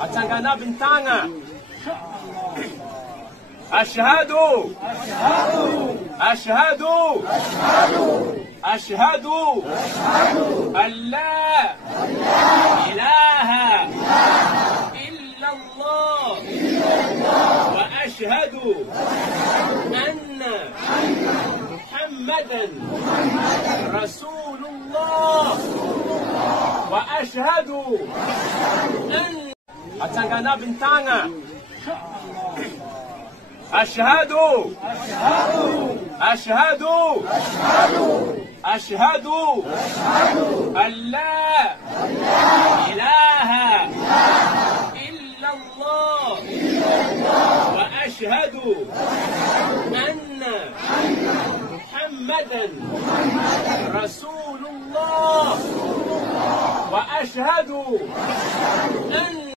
Atangana bintanga. أشهد أن لا إله إلا الله وأشهد أن محمدا رسول الله وأشهد أن Atangana bintanga. أشهد أن لا إله إلا الله وأشهد أن محمدا رسول الله وأشهد أن